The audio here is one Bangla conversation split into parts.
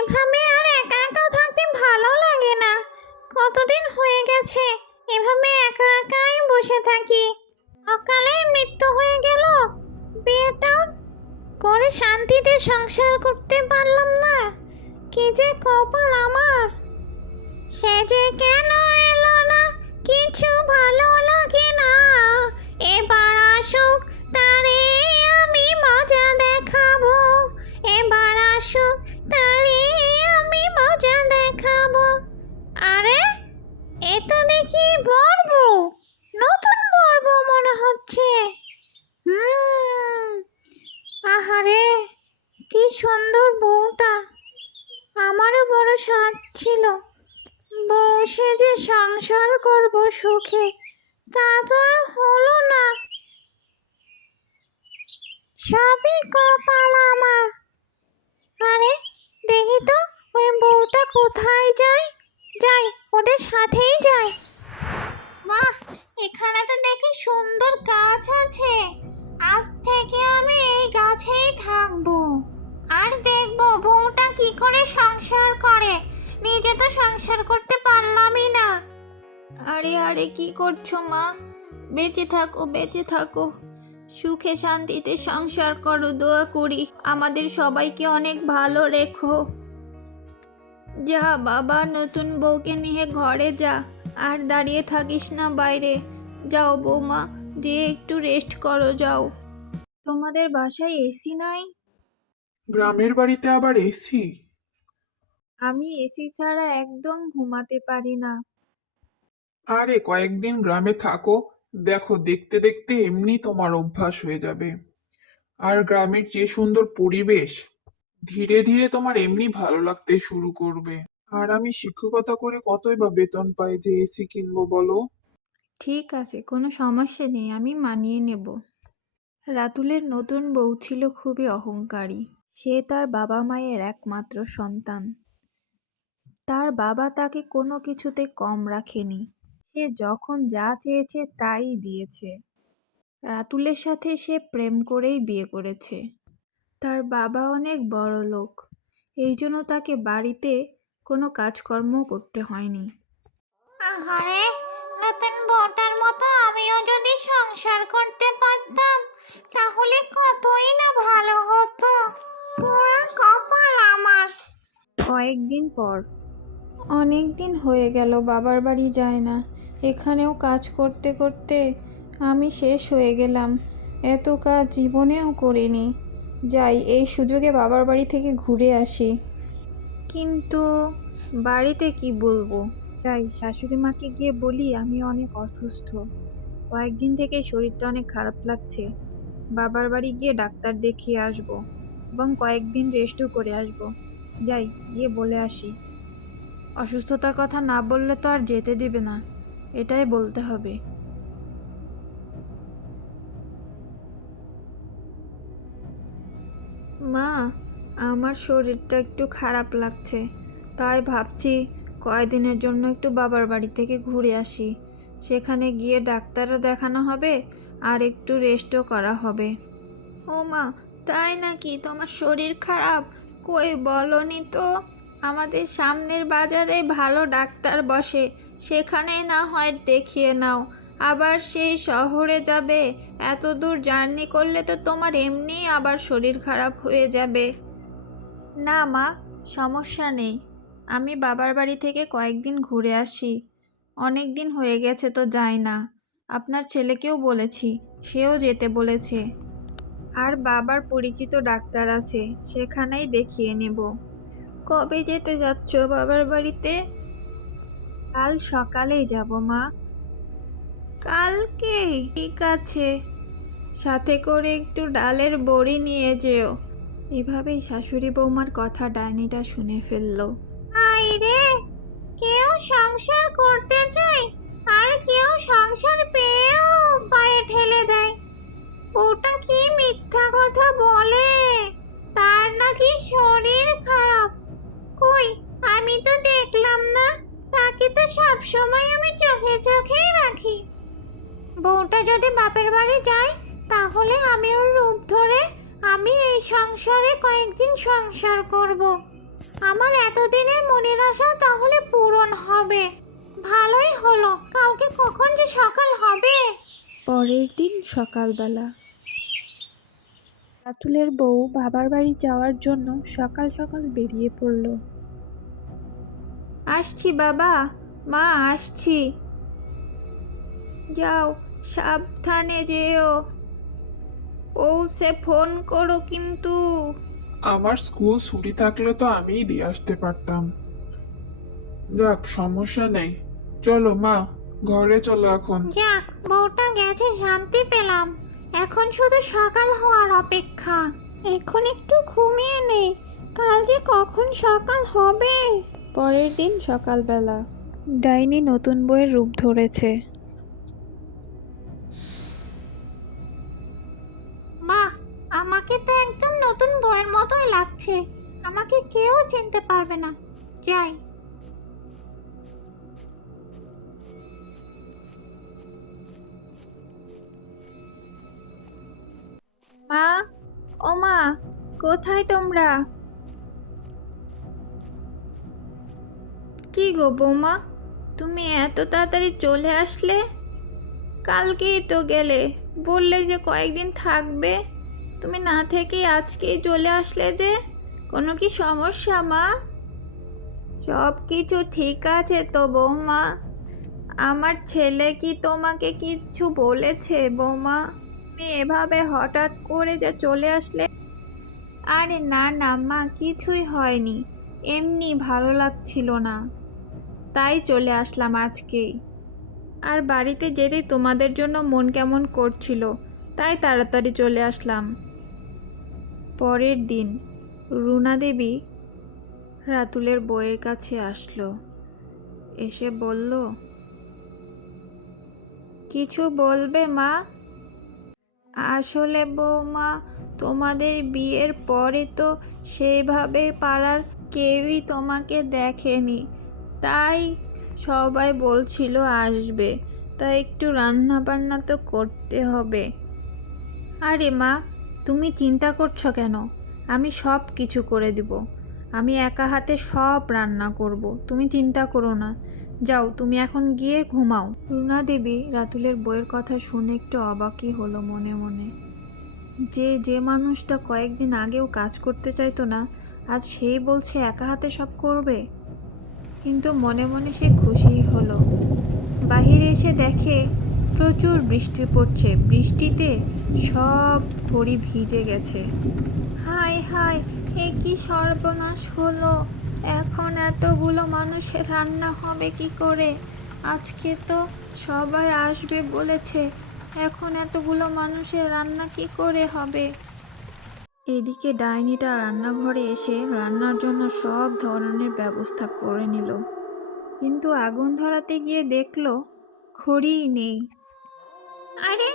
এভাবে আর একা একা থাকতে ভালো লাগে না। কতদিন হয়ে গেছে এভাবে একা একাই বসে থাকি। অকালে মৃত্যু হয়ে গেল, বিয়েটা করে শান্তিতে সংসার করতে পারলাম না। কি যে কপাল আমার। সে যে কেন এলো না, কিছু ভালো লাগে না। এবার আসুক, তারে আমি মজা দেখাবো। এবার আসুক, তারে আমি মজা দেখাবো। আরে, এ তো দেখি বড় বউ, নতুন বড় বউ মনে হচ্ছে। হুম, আহারে, কি সুন্দর বউটা। আমারও বড় শখ ছিল বউ সেজে সংসার করব সুখে, তা তো আর হলো না। সবই কপাল আমার। আরে, দেখি তো ওই বউটা কোথায় যায়। যাই, ওদের সাথেই যাই। বাহ, এখানে তো দেখি সুন্দর গাছ আছে। আজ থেকে আমি এই গাছেই থাকবো। আর দেখবো বউটা কি করে সংসার করে। নিজে তো সংসার করতে পারলামই না। আরে আরে, কি করছো মা? বেঁচে থাকো, বেঁচে থাকো, সুখে শান্তিতে সংসার করো, দোয়া করি আমাদের সবাইকে অনেক ভালো রেখো। যা বাবা, নতুন বউকে নিয়ে ঘরে যা, আর দাঁড়িয়ে থাকিস না বাইরে। যাও বৌমা, যে একটু রেস্ট করো, যাও। তোমাদের বাসায় এসি নাই? গ্রামের বাড়িতে আবার এসি? আমি এসি ছাড়া একদম ঘুমাতে পারি না। আরে কয়েকদিন গ্রামে থাকো, দেখো দেখতে দেখতে এমনি তোমার অভ্যাস হয়ে যাবে। আর গ্রামের যে সুন্দর পরিবেশ, ধীরে ধীরে তোমার এমনি ভালো লাগতে শুরু করবে। আর আমি শিক্ষকতা করে কতই বা বেতন পাই যে এসি কিনবো বলো? ঠিক আছে, কোনো সমস্যা নেই, আমি মানিয়ে নেব। রাতুলের নতুন বউ ছিল খুবই অহংকারী। সে তার বাবা মায়ের একমাত্র সন্তান। তার বাবা তাকে কোনো কিছুতে কম রাখেনি। সে যখন যা চেয়েছে তাই দিয়েছে। রাতুলের সাথে সে প্রেম করেই বিয়ে করেছে। তার বাবা অনেক বড় লোক, এই জন্য তাকে বাড়িতে কোনো কাজকর্ম করতে হয়নি। আহারে, নতুন বউটার মতো আমিও যদি সংসার করতে পারতাম তাহলে কতই না ভালো হতো। পুরো কপাল আমার। কয়েকদিন পর, অনেক দিন হয়ে গেল বাবার বাড়ি যায় না। এখানেও কাজ করতে করতে আমি শেষ হয়ে গেলাম। এত কাজ জীবনেও করিনি। যাই, এই সুযোগে বাবার বাড়ি থেকে ঘুরে আসি। কিন্তু বাড়িতে কি বলবো? যাই, শাশুড়ি মাকে গিয়ে বলি আমি অনেক অসুস্থ, কয়েকদিন থেকে শরীরটা অনেক খারাপ লাগছে। বাবার বাড়ি গিয়ে ডাক্তার দেখিয়ে আসবো এবং কয়েকদিন রেস্টও করে আসবো। যাই, গিয়ে বলে আসি। অসুস্থতার কথা না বললে তো আর যেতে দেবে না, এটাই বলতে হবে। মা, আমার শরীরটা একটু খারাপ লাগছে, তাই ভাবছি কয়েকদিনের জন্য একটু বাবার বাড়ি থেকে ঘুরে আসি। সেখানে গিয়ে ডাক্তারও দেখানো হবে আর একটু রেস্টও করা হবে। ও মা, তাই নাকি? তোমার শরীর খারাপ? কই বলনি তো। আমাদের সামনের বাজারে ভালো ডাক্তার বসে, সেখানে না হয় দেখিয়ে নাও। আবার সেই শহরে যাবে? এত দূর জার্নি করলে তো তোমার এমনিই আবার শরীর খারাপ হয়ে যাবে। না মা, সমস্যা নেই, আমি বাবার বাড়ি থেকে কয়েকদিন ঘুরে আসি। অনেক দিন হয়ে গেছে তো যাই না। আপনার ছেলেকেও বলেছি, সেও যেতে বলেছে। আর বাবার পরিচিত ডাক্তার আছে, সেখানেই দেখিয়ে নেব। কবে যেতে যাচ্ছ বাবার বাড়িতে? কাল সকালেই যাব মা। কালকে? ঠিক আছে, সাথে করে একটু ডালের বড়ি নিয়ে যেও। এভাবেই শাশুড়ি বৌমার কথা ডাইনিটা শুনে ফেলল। আই রে, কেউ সংসার করতে চায় আর কেউ সংসার পেয়েও পায়ে ঠেলে দেয়। বউটা কি মিথ্যা কথা বলে, তার নাকি শরীর খারাপ। কই, আমি তো দেখলাম না। তাকে তো সব সময় আমি চোখে চোখেই রাখি। বউটা যদি বাপের বাড়ি যায় তাহলে আমি ওর রূপ ধরে আমি এই সংসারে কয়েকদিন সংসার করব। আমার এতদিনের মনের আশা তাহলে পূরণ হবে। ভালোই হলো, কালকে কখন যে সকাল হবে। পরের দিন সকালবেলা রাতুলের বউ বাবার বাড়ি যাওয়ার জন্য সকাল সকাল বেরিয়ে পড়ল। আসছি বাবা, মা আসছি। যাও, সাবধানে যেও, পৌঁছে ফোন করো কিন্তু। আমার স্কুল ছুটি থাকলে তো আমিই দিয়ে আসতে পারতাম। যাক, সমস্যা নেই। চলো মা, ঘরে চলো এখন। যাক, বউটা গেছে, শান্তি পেলাম। এখন শুধু সকাল হওয়ার অপেক্ষা। এখন একটু ঘুমিয়ে নেই, কাল যে কখন সকাল হবে। পরের দিন সকালবেলা ডাইনি নতুন বইয়ের রূপ ধরেছে। বাহ, আমাকে তো একদম নতুন বইয়ের মতোই লাগছে। আমাকে কেউ চিনতে পারবে না। যাই। মা, ও মা, কোথায় তোমরা? কি গো বৌমা, তুমি এত তাড়াতাড়ি চলে আসলে? কালকেই তো গেলে, বললে যে কয়েকদিন থাকবে। তুমি না থেকেই আজকেই চলে আসলে যে, কোনো কি সমস্যা মা? সব কিছু ঠিক আছে তো বৌমা? আমার ছেলে কি তোমাকে কিছু বলেছে বৌমা? তুমি এভাবে হঠাৎ করে যে চলে আসলে? আরে না না মা, কিছুই হয়নি, এমনি ভালো লাগছিল না, তাই চলে আসলাম আজকেই। আর বাড়িতে যেতে তোমাদের জন্য মন কেমন করছিল, তাই তাড়াতাড়ি চলে আসলাম। পরের দিন রুনা দেবী রাতুলের বউয়ের কাছে আসলো, এসে বলল, কিছু বলবে মা? আসলে বৌমা, তোমাদের বিয়ের পরে তো সেইভাবে পাড়ার কেউই তোমাকে দেখেনি, তাই সবাই বলছিল আসবে, তাই একটু রান্না বান্না তো করতে হবে। আরে মা, তুমি চিন্তা করছো কেন? আমি সব কিছু করে দিব, আমি একা হাতে সব রান্না করব, তুমি চিন্তা করো না। যাও, তুমি এখন গিয়ে ঘুমাও। রুনা দেবী রাতুলের বইয়ের কথা শুনে একটু অবাকই হলো মনে মনে। যে মানুষটা কয়েকদিন আগেও কাজ করতে চাইতো না, আজ সেই বলছে একা হাতে সব করবে। কিন্তু মনে মনে সে খুশিই হলো। বাহিরে এসে দেখে প্রচুর বৃষ্টি পড়ছে, বৃষ্টিতে সব ঘড়ি ভিজে গেছে। হায় হায়, এ কি সর্বনাশ হলো! এখন এতগুলো মানুষের রান্না হবে কি করে? আজকে তো সবাই আসবে বলেছে, এখন এতগুলো মানুষের রান্না কি করে হবে? এদিকে ডাইনিটা রান্নাঘরে এসে রান্নার জন্য সব ধরনের ব্যবস্থা করে নিল, কিন্তু আগুন ধরাতে গিয়ে দেখলো খড়িই নেই। আরে,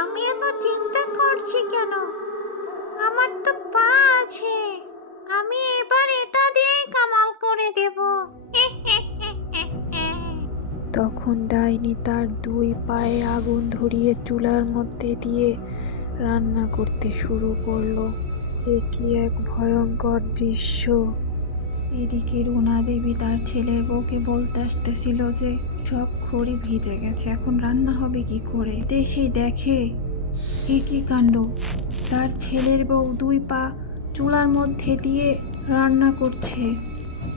আমি এত চিন্তা করছি কেন? আমার তো পা আছে, আমি এবার এটা দিয়েই কামাল করে দেব। তখন ডাইনি তার দুই পায়ে আগুন ধরিয়ে চুলার মধ্যে দিয়ে রান্না করতে শুরু করলো। এ কি এক ভয়ঙ্কর দৃশ্য! এদিকে রুনা দেবী তার ছেলের বউকে বলতে আসতেছিল যে সব খড়ি ভিজে গেছে, এখন রান্না হবে কি করে। দেশে দেখে এ কি কাণ্ড! তার ছেলের বউ দুই পা চুলার মধ্যে দিয়ে রান্না করছে।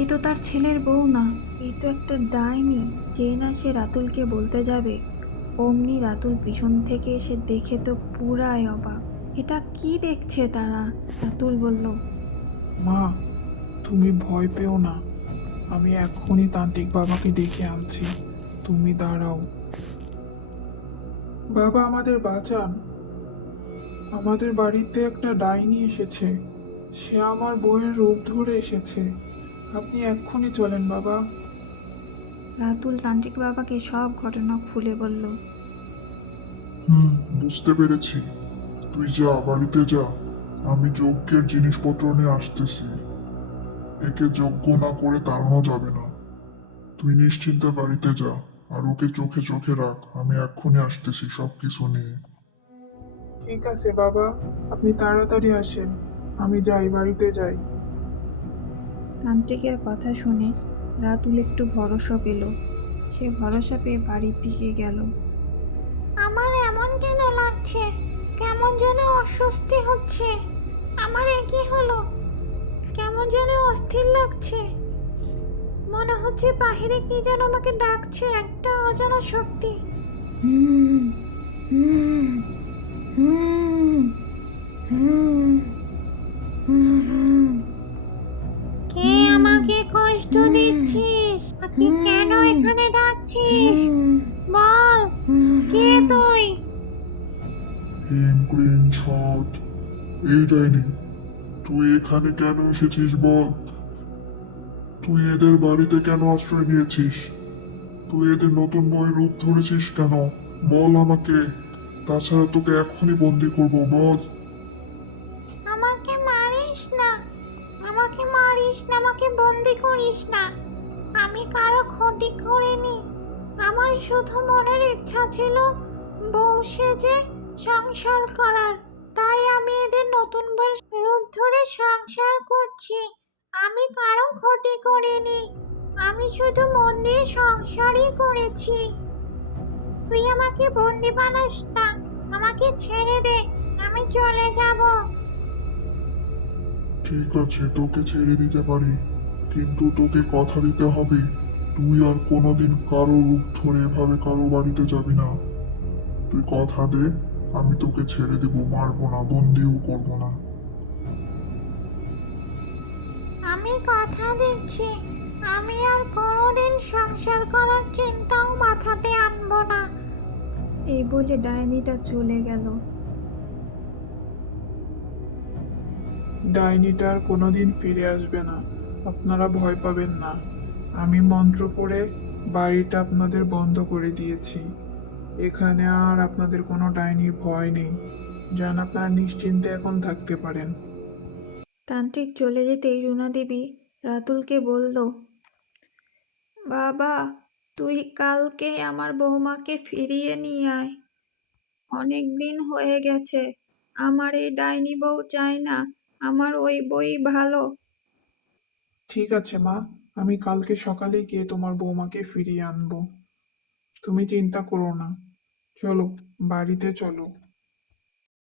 এ তো তার ছেলের বউ না, এ তো একটা ডাইনি। যে না সে রাতুলকে বলতে যাবে, অমনি রাতুল পিছন থেকে এসে দেখে তো পুরাই অবাক। এটা কি দেখছে তারা? রাতুল বলল, মা, তুমি ভয় পেও না, আমি এক্ষুনি তান্ত্রিক বাবাকে ডেকে আনছি, তুমি দাঁড়াও। বাবা, আমাদের বাঁচান, আমাদের বাড়িতে একটা ডাইনি এসেছে, সে আমার বউয়ের রূপ ধরে এসেছে, আপনি এক্ষুনি চলেন বাবা। রাতুল তান্ত্রিক বাবাকে সব ঘটনা খুলে বলল। বুঝতে পেরেছি। তুই যা, বাড়িতে যা, আমি যজ্ঞের জিনিসপত্র নিয়ে আসতেছি। একে যজ্ঞ না করে তাড়ানো যাবে না। তুই নিশ্চিন্তে বাড়িতে যা, আর ওকে চোখে চোখে রাখ, আমি এক্ষুনি আসতেছি সব কিছু নিয়ে। ঠিক আছে বাবা, আপনি তাড়াতাড়ি আসেন, আমি যাই, বাড়িতে যাই। তান্ত্রিকের কথা শুনে রাতুল একটু ভরসা পেল। সে ভরসা পেয়ে বাড়ির দিকে গেল। আমার এমন কেন লাগছে? কেমন যেন অস্বস্তি হচ্ছে। আমার এ কি হলো? কেমন যেন অস্থির লাগছে। মনে হচ্ছে বাহিরে কি যেন আমাকে ডাকছে, একটা অজানা শক্তি। হুম, হুম, হুম, হুম, হুম। কে আমাকে কষ্ট দিচ্ছিস? আমাকে কেন এখানে ডাকছিস? বল, কে তুই? হিম ক্রিম ছট। এই ডাইনি, তুই এখানে কেন এসেছিস বল? তুই এদের বাড়িতে কেন আশ্রয় নিয়েছিস? তুই এদের নতুন বই রূপ ধরেছিস কেন? বল আমাকে, তাছাড়া তোকে এখনই বন্দি করবো, বল। আমাকে মারিস না, আমাকে মারিস না, আমাকে বন্দি করিস না। আমি কারো ক্ষতি করিনি। আমার শুধু মনের ইচ্ছা ছিল বউ সেজে সংসার করার। তাই আমি এদের নতুন বউ রূপ ধরে সংসার করছি। আমি কারো ক্ষতি করিনি। আমি শুধু মন দিয়ে সংসারই করেছি। তুই আমাকে বন্দি বানাস না, আমাকে ছেড়ে দে, আমি চলে যাব। ঠিক আছে, তোকে ছেড়ে দিতে পারি, কিন্তু তোকে কথা দিতে হবে তুই আর কোনোদিন কারো রূপ ধরে এভাবে কারো বাড়িতে যাবি না। তুই কথা দে, আমি তোকে ছেড়ে দিব, মারবো না, বন্দিও করবো না। আমি কথা দিচ্ছি, আমি আর কোনোদিন সংসার করার চিন্তাও মাথাতে আনবো না। এই বলে ডাইনিটা চলে গেল। ডাইনিটা আর কোনোদিন ফিরে আসবে না, আপনারা ভয় পাবেন না। আমি মন্ত্র পড়ে বাড়িটা আপনাদের বন্ধ করে দিয়েছি। এখানে আর আপনাদের কোনো ডাইনির ভয় নেই। যান, আপনারা নিশ্চিন্তে এখন থাকতে পারেন। তান্ত্রিক চলে যেতেই রুনা দেবী রাতুলকে বলল, বাবা, তুই কালকে আমার বৌমাকে ফিরিয়ে নিয়ে আয়। অনেক দিন হয়ে গেছে। আমার এই ডাইনি বউ চাই না, আমার ওই বই ভালো। ঠিক আছে মা, আমি কালকে সকালে গিয়ে তোমার বৌমাকে ফিরিয়ে আনবো। তুমি চিন্তা করো না। চলো, বাড়িতে চলো।